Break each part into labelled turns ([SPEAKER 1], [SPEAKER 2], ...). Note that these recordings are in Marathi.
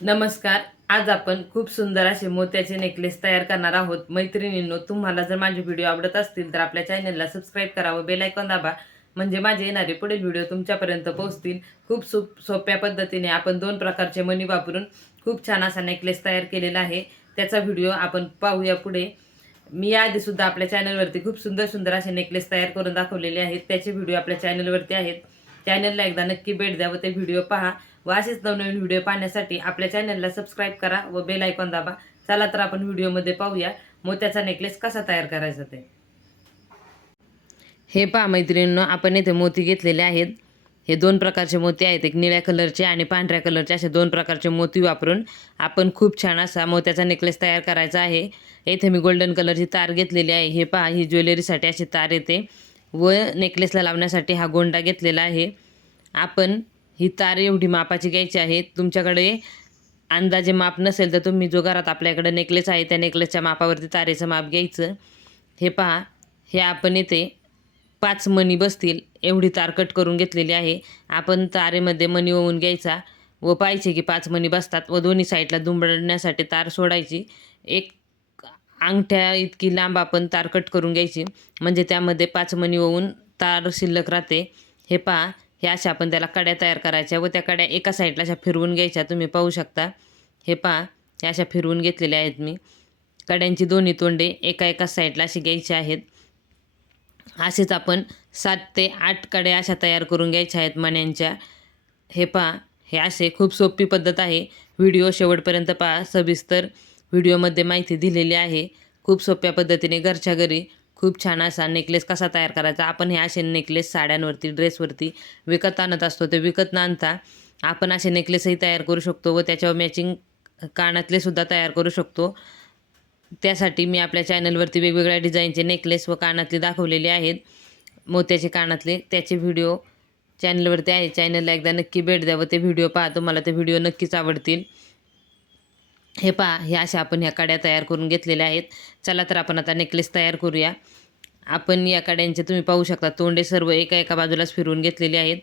[SPEAKER 1] नमस्कार. आज आपण खूप सुंदर असे मोत्याचे नेकलेस तयार करणार आहोत. मैत्रिणींनो तुम्हाला जर माझे व्हिडिओ आवडत असतील तर आपल्या चॅनलला सबस्क्राईब करा व दाबा. म्हणजे माझे येणारे पुढील व्हिडिओ तुमच्यापर्यंत पोहोचतील. खूप सोप सोप्या पद्धतीने आपण दोन प्रकारचे मणी वापरून खूप छान असा नेकलेस तयार केलेला आहे. त्याचा व्हिडिओ आपण पाहूया पुढे. मी याआधीसुद्धा आपल्या चॅनलवरती खूप सुंदर सुंदर असे नेकलेस तयार करून दाखवलेले आहेत. त्याचे व्हिडिओ आपल्या चॅनलवरती आहेत. चॅनलला एकदा नक्की भेट द्या व ते व्हिडिओ पहा. व असेच नवनवीन व्हिडिओ पाहण्यासाठी आपल्या चॅनलला सबस्क्राईब करा व बेल आयकॉन दाबा. चला तर आपण व्हिडिओमध्ये पाहूया मोत्याचा नेकलेस कसा तयार करायचा ते. हे पहा मैत्रिणींनो आपण येथे मोती घेतलेले आहेत. हे दोन प्रकारचे मोती आहेत. एक निळ्या कलरचे आणि पांढऱ्या कलरचे. असे दोन प्रकारचे मोती वापरून आपण खूप छान असा मोत्याचा नेकलेस तयार करायचा आहे. येथे मी गोल्डन कलरची तार घेतलेली आहे. हे पहा ही ज्वेलरीसाठी अशी तार येते. व नेकलेसला लावण्यासाठी हा गोंडा घेतलेला आहे. आपण ही तार एवढी मापाची घ्यायची आहे. तुमच्याकडे अंदाजे माप नसेल तर तुम्ही जो घरात आपल्याकडे नेकलेस आहे त्या नेकलेसच्या मापावरती तारेचं माप घ्यायचं. हे पहा हे आपण येथे पाच मणी बसतील एवढी तार कट करून घेतलेली आहे. आपण तारेमध्ये मणी ओवून घ्यायचा व पाहायचे की पाच मणी बसतात व दोन्ही साईडला दुंबडण्यासाठी तार सोडायची. एक अंगठ्या इतकी लांब आपण तार कट करून घ्यायची. म्हणजे त्यामध्ये पाच मणी ओवून तार शिल्लक राहते. हे पहा हे अशा आपण त्याला कड्या तयार करायच्या व त्या कड्या एका साईडला अशा फिरवून घ्यायच्या तुम्ही पाहू शकता. हे पहा या अशा फिरवून घेतलेल्या आहेत मी. कड्यांची दोन्ही तोंडे एका एका साईडला अशी घ्यायची आहेत. असेच आपण सात ते आठ कड्या अशा तयार करून घ्यायच्या आहेत मण्यांच्या. हे पहा हे असे खूप सोपी पद्धत आहे. व्हिडिओ शेवटपर्यंत पहा. सविस्तर व्हिडिओमध्ये माहिती दिलेली आहे. खूप सोप्या पद्धतीने घरच्या घरी खूप छान असा नेकलेस कसा तयार करायचा? आपण हे असे नेकलेस साड्यांवरती ड्रेसवरती विकत आणत असतो. ते विकत न आणता आपण असे नेकलेसही तयार करू शकतो व त्याच्यावर मॅचिंग कानातलेसुद्धा तयार करू शकतो. त्यासाठी मी आपल्या चॅनलवरती वेगवेगळ्या डिझाईनचे नेकलेस व कानातले दाखवलेले आहेत. मोत्याचे कानातले त्याचे व्हिडिओ चॅनलवरती आहे. चॅनलला एकदा नक्की भेट द्या व ते व्हिडिओ पहा. तुम्हाला ते व्हिडिओ नक्कीच आवडतील. हे पहा हे अशा आपण ह्या काड्या तयार करून घेतलेल्या आहेत. चला तर आपण आता नेकलेस तयार करूया. आपण या काड्यांचे तुम्ही पाहू शकता तोंडे सर्व एका एका बाजूलाच फिरवून घेतलेले आहेत.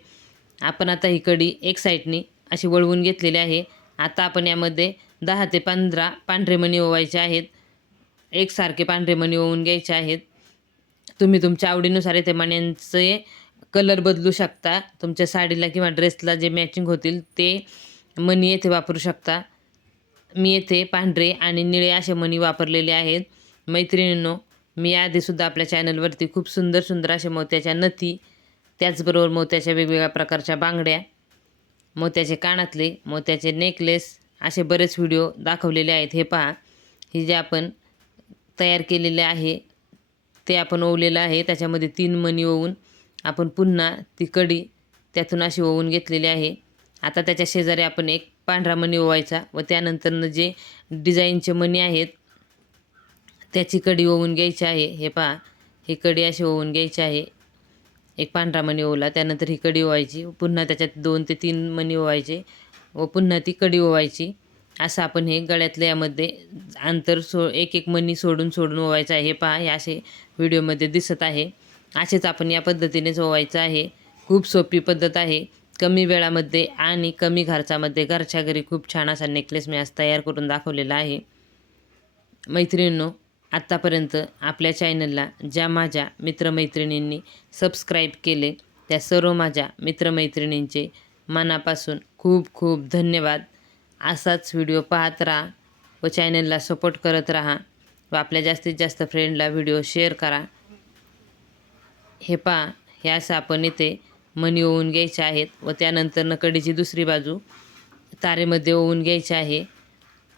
[SPEAKER 1] आपण आता ही कडी एक साईडनी अशी वळवून घेतलेली आहे. आता आपण यामध्ये दहा ते पंधरा पांढरे मणी ओवायचे आहेत. एकसारखे पांढरे मणी ओवून घ्यायचे आहेत. तुम्ही तुमच्या आवडीनुसार इथे मण्यांचे कलर बदलू शकता. तुमच्या साडीला किंवा ड्रेसला जे मॅचिंग होतील ते मणी येथे वापरू शकता. मी येथे पांढरे आणि निळे असे मणी वापरलेले आहेत. मैत्रिणींनो मी आधीसुद्धा आपल्या चॅनलवरती खूप सुंदर सुंदर असे मोत्याच्या नथी त्याचबरोबर मोत्याच्या वेगवेगळ्या प्रकारच्या बांगड्या मोत्याचे कानातले मोत्याचे नेकलेस असे बरेच व्हिडिओ दाखवलेले आहेत. हे पहा हे जे आपण तयार केलेले आहे ते आपण ओवलेलं आहे. त्याच्यामध्ये तीन मणी ओवून आपण पुन्हा ती कडी त्यातून अशी ओवून घेतलेली आहे. आता त्याच्या शेजारी आपण एक पांढरा मणी ओवायचा व त्यानंतरनं जे डिझाईनचे मणी आहेत त्याची कडी ओवून घ्यायची आहे. हे पहा ही कडी अशी ओवून घ्यायची आहे. एक पांढरा मणी ओवला त्यानंतर ही कडी ओवायची. पुन्हा त्याच्यात दोन ते तीन मणी ओवायचे व पुन्हा ती कडी ओवायची. असं आपण हे गळ्यातल्या यामध्ये अंतर सो एक एक मणी सोडून सोडून ओवायचं आहे. हे पहा हे असे व्हिडिओमध्ये दिसत आहे. असेच आपण या पद्धतीनेच ओवायचं आहे. खूप सोपी पद्धत आहे. कमी वेळामध्ये आणि कमी खर्चामध्ये घरच्या घरी खूप छान असा नेकलेस मी आज तयार करून दाखवलेला आहे. मैत्रिणींनो आत्तापर्यंत आपल्या चॅनलला ज्या माझ्या मित्रमैत्रिणींनी सबस्क्राईब केले त्या सर्व माझ्या मित्रमैत्रिणींचे मनापासून खूप खूप धन्यवाद. असाच व्हिडिओ पाहत राहा व चॅनलला सपोर्ट करत राहा व आपल्या जास्तीत जास्त फ्रेंडला व्हिडिओ शेअर करा. हे पहा हे असं आपण इथे मणी ओवून घ्यायचे आहेत व त्यानंतर कडीची दुसरी बाजू तारेमध्ये ओवून घ्यायची आहे.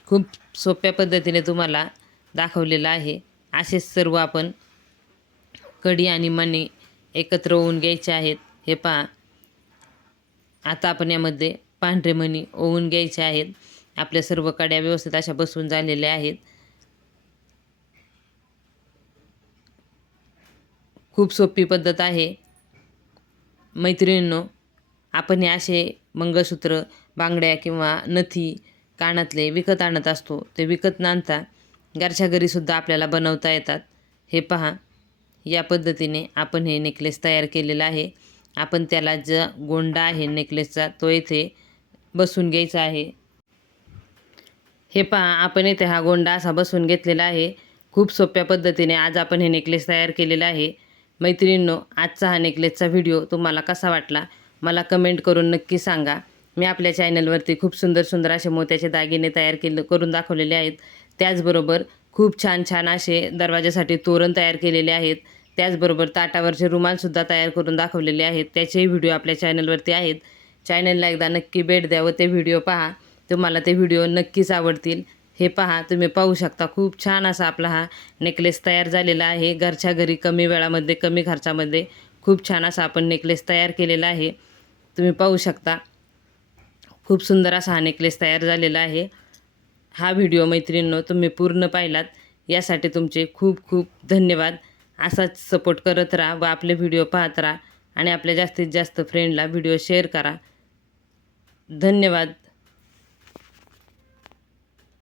[SPEAKER 1] खूप सोप्या पद्धतीने तुम्हाला दाखवलेलं आहे. असेच सर्व आपण कडी आणि मणी एकत्र ओवून घ्यायचे आहेत. हे पहा. आता आपण यामध्ये पांढरे मणी ओवून घ्यायचे आहेत. आपल्या सर्व कड्या व्यवस्थित अशा बसून झालेल्या आहेत. खूप सोपी पद्धत आहे. मैत्रिणींनो आपण हे असे मंगळसूत्र बांगड्या किंवा नथी कानातले विकत आणत असतो. ते विकत न आणता घरच्या घरीसुद्धा आपल्याला बनवता येतात. हे पहा या पद्धतीने आपण हे नेकलेस तयार केलेलं आहे. आपण त्याला जो गोंडा आहे नेकलेसचा तो येथे बसून घ्यायचा आहे. हे पहा आपण येथे हा गोंडा असा बसवून घेतलेला आहे. खूप सोप्या पद्धतीने आज आपण हे नेकलेस तयार केलेला आहे. मैत्रिणींनो आजचा हा नेकलेसचा व्हिडिओ तुम्हाला कसा वाटला? मला कमेंट करून नक्की सांगा. मी आपल्या चॅनलवरती खूप सुंदर सुंदर असे मोत्याचे दागिने तयार केले करून दाखवलेले आहेत. त्याचबरोबर खूप छान छान असे दरवाजासाठी तोरण तयार केलेले आहेत. त्याचबरोबर ताटावरचे रुमालसुद्धा तयार करून दाखवलेले आहेत. त्याचेही व्हिडिओ आपल्या चॅनलवरती आहेत. चॅनलला एकदा नक्की भेट द्या व ते व्हिडिओ पहा. तुम्हाला ते व्हिडिओ नक्कीच आवडतील. हे पहा तुम्ही पाहू शकता खूप छान असा आपला हा नेकलेस तयार झालेला आहे. घरच्या घरी कमी वेळामध्ये कमी खर्चामध्ये खूप छान असा आपण नेकलेस तयार केलेला आहे. तुम्ही पाहू शकता खूप सुंदर असा हा नेकलेस तयार झालेला आहे. हा व्हिडिओ मैत्रिणींनो तुम्ही पूर्ण पाहिलात. यासाठी तुमचे खूप खूप धन्यवाद. असाच सपोर्ट करत राहा व आपले व्हिडिओ पाहत राहा आणि आपल्या जास्तीत जास्त फ्रेंडला व्हिडिओ शेअर करा. धन्यवाद.